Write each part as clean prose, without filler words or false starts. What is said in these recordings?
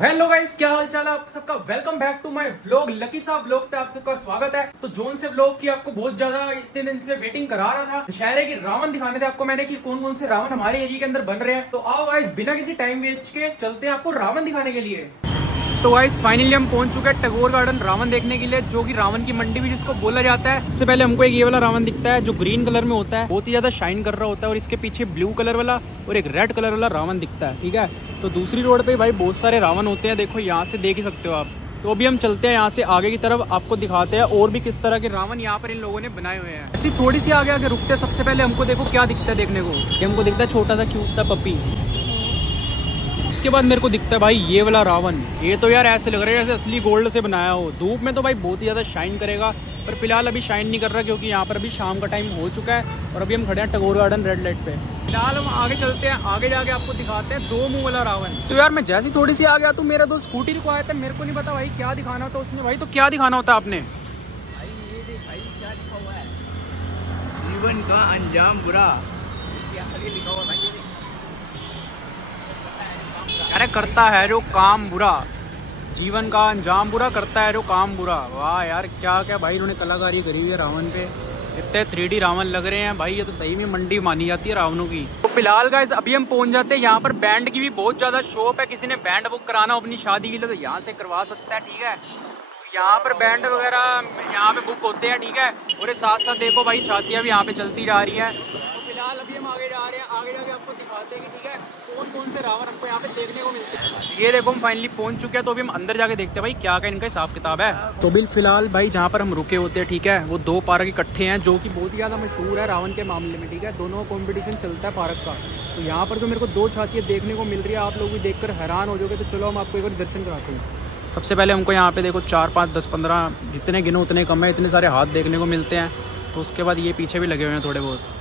Hello guys, क्या हाल चाल है आप सबका। Welcome back to my vlog Lucky Sahab vlogs पे आप सबका स्वागत है। तो जोन से व्लॉग की आपको बहुत ज्यादा इतने दिन से वेटिंग करा रहा था। दशहरे की रावण दिखाने थे आपको मैंने कि कौन कौन से रावण हमारे एरिया के अंदर बन रहे हैं। तो आओ गाइस, बिना किसी टाइम वेस्ट के चलते हैं आपको रावण दिखाने के लिए। तो गाइस फाइनली हम पहुंच चुके हैं टैगोर गार्डन रावण देखने के लिए, जो कि रावण की मंडी भी जिसको बोला जाता है। सबसे पहले हमको एक ये वाला रावण दिखता है जो ग्रीन कलर में होता है, बहुत ही ज्यादा शाइन कर रहा होता है। और इसके पीछे ब्लू कलर वाला और एक रेड कलर वाला रावण दिखता है, ठीक है। तो दूसरी रोड पे भाई बहुत सारे रावण होते हैं, देखो यहाँ से देख ही सकते हो आप। तो अभी हम चलते हैं यहाँ से आगे की तरफ, आपको दिखाते हैं और भी किस तरह के रावण यहाँ पर इन लोगों ने बनाए हुए हैं। ऐसी थोड़ी सी आगे आगे रुकते हैं। सबसे पहले हमको देखो क्या दिखता है देखने को। ये हमको दिखता है छोटा सा क्यूट सा पपी। इसके बाद मेरे को दिखता है भाई ये वाला रावण। ये तो यार ऐसे लग रहा है जैसे असली गोल्ड से बनाया हो। धूप में तो भाई बहुत ही ज़्यादा शाइन करेगा, पर फिलहाल अभी शाइन नहीं कर रहा क्योंकि यहाँ पर अभी शाम का टाइम हो चुका है। और अभी हम खड़े हैं टैगोर गार्डन रेड लाइट पे। फिलहाल हम आगे चलते हैं, आगे जाके आपको दिखाते हैं दो मुंह वाला रावण। तो यार मैं जैसी थोड़ी सी आ गया तो मेरा दोस्त स्कूटी रुकवाया था, मेरे को नहीं पता भाई क्या दिखाना होता उसने। भाई तो क्या दिखाना होता आपने? भाई ये देख भाई क्या लिखा हुआ है, जीवन का अंजाम बुरा। इसके आगे लिखा हुआ भाई ये देख, अरे करता है जो काम बुरा, जीवन का अंजाम बुरा, करता है जो काम बुरा। वाह यार क्या क्या भाई इन्होंने कलाकारी करी हुई है रावण पे। इतने 3D रावण लग रहे हैं भाई, ये तो सही में मंडी मानी जाती है रावणों की। तो फिलहाल गाइस अभी हम पहुंच जाते हैं यहाँ पर। बैंड की भी बहुत ज़्यादा शॉप है, किसी ने बैंड बुक कराना हो अपनी शादी के लिए तो यहाँ से करवा सकता है, ठीक है। तो यहाँ पर बैंड वगैरह यहाँ पे बुक होते हैं, ठीक है। और ये साथ साथ देखो भाई छातियाँ भी यहाँ पे चलती जा रही हैं। तो फिलहाल अभी हम आगे जा रहे हैं, आगे जाके आपको दिखाते हैं कि ठीक है कौन कौन से रावण हमको यहाँ पे देखने को मिलते हैं। ये देखो हम फाइनली पहुंच चुके हैं। तो अभी हम अंदर जाके देखते हैं भाई क्या क्या इनका हिसाब किताब है। तो अभी फिलहाल भाई जहाँ पर हम रुके होते हैं, ठीक है, वो दो पार्क इकट्ठे हैं जो कि बहुत ही ज़्यादा मशहूर है रावण के मामले में, ठीक है। दोनों कॉम्पिटिशन चलता है पार्क का। तो यहाँ पर जो मेरे को दो छातियाँ देखने को मिल रही है, आप लोग भी देखकर हैरान हो जाओगे। तो चलो हम आपको एक बार दर्शन कराते हैं। सबसे पहले हमको यहाँ पे देखो 4 5 10 15 जितने गिनो उतने कम है, इतने सारे हाथ देखने को मिलते हैं। तो उसके बाद ये पीछे भी लगे हुए हैं थोड़े बहुत।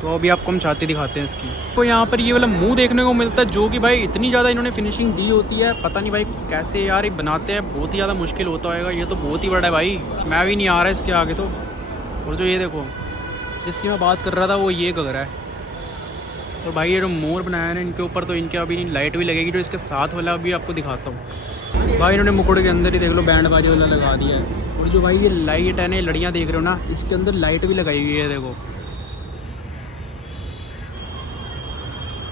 तो अभी आपको हम छाती दिखाते हैं इसकी। तो यहाँ पर ये वाला मुंह देखने को मिलता है जो कि भाई इतनी ज़्यादा इन्होंने फिनिशिंग दी होती है, पता नहीं भाई कैसे यार ये बनाते हैं, बहुत ही ज़्यादा मुश्किल होता होगा। ये तो बहुत ही बड़ा है भाई, मैं भी नहीं आ रहा इसके आगे तो। और जो ये देखो जिसकी मैं बात कर रहा था वो ये गगरा है। तो भाई ये जो मोर बनाया है इनके ऊपर, तो इनके अभी लाइट भी लगेगी जो इसके साथ वाला अभी आपको दिखाता हूँ। भाई इन्होंने मुकुट के अंदर ही देख लो बैंड बाजी वाला लगा दिया है। और जो भाई ये लाइट है ना, लड़ियाँ देख रहे हो ना, इसके अंदर लाइट भी लगाई हुई है देखो।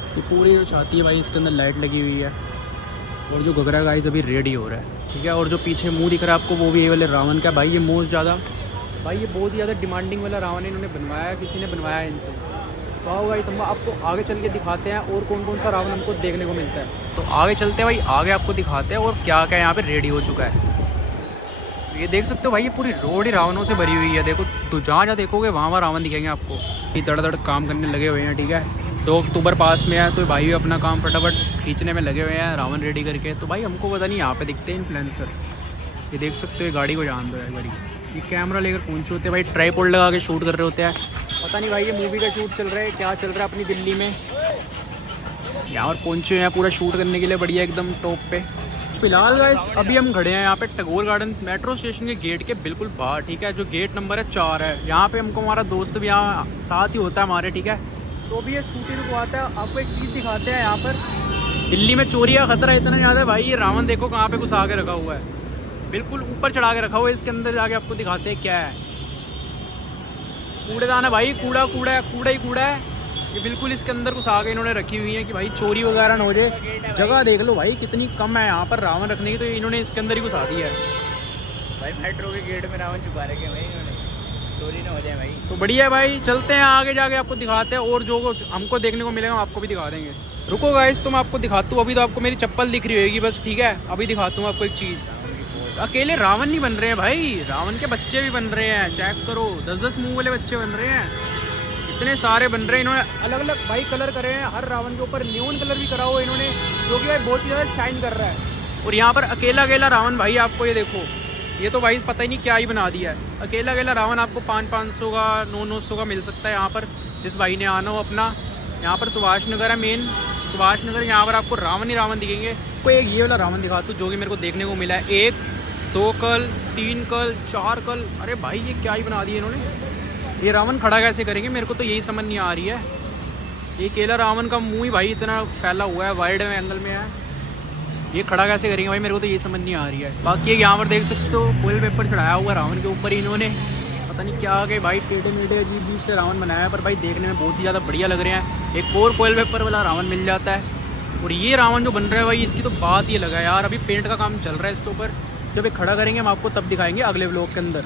तो पूरी जो छाती है भाई इसके अंदर लाइट लगी हुई है। और जो घगरा गाइस अभी रेडी हो रहा है, ठीक है। और जो पीछे मुंह दिख रहा है आपको वो भी ये वाले रावण का। भाई ये मोस्ट ज़्यादा भाई ये बहुत ही ज़्यादा डिमांडिंग वाला रावण इन्होंने बनवाया है, किसी ने बनवाया है इनसे। तो आओ गाइस हम आपको आगे चल के दिखाते हैं और कौन कौन सा रावण हमको देखने को मिलता है। तो आगे चलते हैं भाई, आगे आपको दिखाते हैं और क्या क्या यहाँ पर रेडी हो चुका है। तो ये देख सकते हो भाई ये पूरी रोड ही रावणों से भरी हुई है। देखो तो जहाँ देखोगे वहाँ रावण दिखेंगे आपको। ये तड़ तड़ काम करने लगे हुए हैं, ठीक है। 2 अक्टूबर पास में है तो भाई भी अपना काम फटाफट खींचने में लगे हुए हैं रावण रेडी करके। तो भाई हमको पता नहीं यहाँ पे दिखते हैं इन्फ्लुएंसर। ये देख सकते हो गाड़ी को जान दो एक बारी। ये कैमरा लेकर पहुंचे होते हैं भाई, ट्राइपॉड लगा के शूट कर रहे होते हैं। पता नहीं भाई ये मूवी का शूट चल रहा है क्या चल रहा है अपनी दिल्ली में। यहाँ पर पहुंचे हुए हैं पूरा शूट करने के लिए, बढ़िया एकदम टॉप पे। फिलहाल गाइस अभी हम खड़े हैं यहाँ पे टैगोर गार्डन मेट्रो स्टेशन के गेट के बिल्कुल बाहर, ठीक है। जो गेट नंबर है 4 है। यहाँ पे हमको हमारा दोस्त भी यहाँ साथ ही होता है हमारे, ठीक है। तो भी ये स्कूटी रुकवाता है। आपको एक चीज़ दिखाते हैं, यहाँ पर दिल्ली में चोरी का खतरा इतना ज़्यादा है भाई। ये रावण देखो कहाँ पे घुसा के रखा हुआ है, बिल्कुल ऊपर चढ़ा के रखा हुआ है। इसके अंदर जाके आपको दिखाते हैं क्या है। कूड़ेदान है भाई, कूड़ा कूड़ा है, कूड़ा ही कूड़ा है। ये बिल्कुल इसके अंदर घुसा के इन्होंने रखी हुई है कि भाई चोरी वगैरह ना हो जाए। जगह देख लो भाई कितनी कम है यहाँ पर रावण रखने की, तो इन्होंने इसके अंदर ही घुसा दिया है भाई मेट्रो के गेट में रावण छुपा रखे भाई इन्होंने, चोरी ना हो जाए भाई। तो बढ़िया है भाई, चलते हैं आगे जाके आपको दिखाते हैं और जो हमको देखने को मिलेगा हम आपको भी दिखा देंगे। रुको गाइस तो मैं आपको दिखाता हूँ। अभी तो आपको मेरी चप्पल दिख रही होगी बस, ठीक है। अभी दिखाता हूँ आपको एक चीज़। अकेले रावण नहीं बन रहे हैं भाई, रावण के बच्चे भी बन रहे हैं। चेक करो 10-10 मुंह वाले बच्चे बन रहे हैं, इतने सारे बन रहे हैं। इन्होंने अलग अलग भाई कलर करे हैं, हर रावण के ऊपर न्यून कलर भी करा हुआ है इन्होंने, जो कि भाई बहुत ही ज़्यादा शाइन कर रहा है। और यहाँ पर अकेला अकेला रावण भाई आपको ये देखो, ये तो भाई पता ही नहीं क्या ही बना दिया है। अकेला अकेला रावण आपको 500-500 का 900-900 का मिल सकता है यहाँ पर, जिस भाई ने आना हो अपना। यहाँ पर सुभाष नगर है मेन, सुभाष नगर। यहाँ पर आपको रावण ही रावण दिखेंगे। कोई एक ये वाला रावण दिखाता हूँ जो कि मेरे को देखने को मिला है। 1 2 कल 3 कल 4 कल। अरे भाई ये क्या ही बना दिया इन्होंने। ये रावण खड़ा कैसे करेंगे, मेरे को तो यही समझ नहीं आ रही है। ये केला रावण का मुंह ही भाई इतना फैला हुआ है, वाइड एंगल में है। ये खड़ा कैसे करेंगे भाई, मेरे को तो ये समझ नहीं आ रही है। बाकी एक यहाँ पर देख सकते हो फॉइल पेपर चढ़ाया हुआ रावण के ऊपर इन्होंने, पता नहीं क्या के भाई टेढ़े मेढ़े अजीब अजीब से रावण बनाया है, पर भाई देखने में बहुत ही ज़्यादा बढ़िया लग रहे हैं। एक और फॉइल पेपर वाला रावण मिल जाता है। और ये रावण जो बन रहा है भाई, इसकी तो बात ही लगा यार। अभी पेंट का काम चल रहा है इसके ऊपर, जब ये खड़ा करेंगे हम आपको तब दिखाएंगे अगले व्लॉग के अंदर।